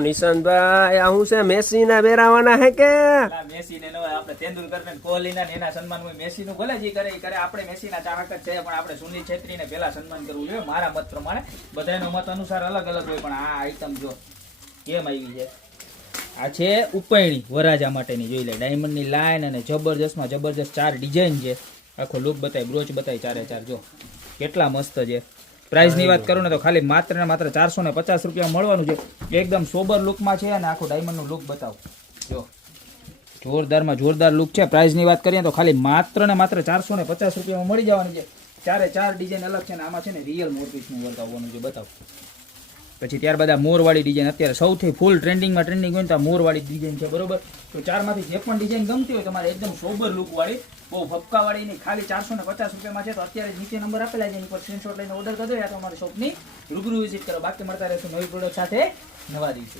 નિશાંતભાઈ આ હું છે મેસી ના બેરાવાના હે કે મેસી ને આપણે તેંડુલકર ને કોહલી ના એના સન્માનમાં મેસી નું ભલે જે કરે આપણે મેસી ના ચાહક જ છે પણ આપણે સુનિલ છેત્રી ને પેલા સન્માન કરવું જોઈએ મારા મત પ્રમાણે બધાનો મત અનુસાર અલગ અલગ હોય પણ આ આઈટમ જો કેમ આવી છે આ છે ઉપૈણી વરાજા માટેની જોઈ લે ડાયમંડ ની લાઈન અને જબરજસ્ત માં જબરજસ્ત 4 ડિઝાઇન છે આખો લુક બતાય બ્રોચ બતાય ચારે ચાર જો કેટલા મસ્ત છે પ્રાઇસ ની વાત કરું ને તો ખાલી માત્ર ને માત્ર 450 રૂપિયા મળવાનું છે એકદમ સોબર લુકમાં છે અને આખો ડાયમંડ નું લુક બતાવો જો જોરદારમાં જોરદાર લુક છે પ્રાઇસ ની વાત કરીએ તો ખાલી માત્ર ને માત્ર 450 રૂપિયામાં મળી જવાનું છે ચારે ચાર ડિઝાઇન અલગ છે ને આમાં છે ને રિયલ મોરપીસ નું વર્ક આવવાનું છે બતાવો પછી ત્યારબાદ આ મોરવાળી ડિઝાઇન અત્યારે સૌથી ફૂલ ટ્રેન્ડિંગમાં ટ્રેન્ડિંગ હોય તો આ મોરવાળી ડિઝાઇન છે બરોબર તો ચારમાંથી જે પણ ડિઝાઇન ગમતી હોય તમારે એકદમ સોબર લુક વાળી બહુ ફપકાવાળી નહીં ખાલી 450 રૂપિયામાં છે તો અત્યારે નીચે નંબર આપેલા છે એની પર સ્ક્રીનશોટ લઈને ઓર્ડર કરજો યા તો અમારી શોપની રૂબરૂ વિઝિટ કરો બાકી મળતા રહેશું નવી પ્રોડક્ટ સાથે નવા દિવસે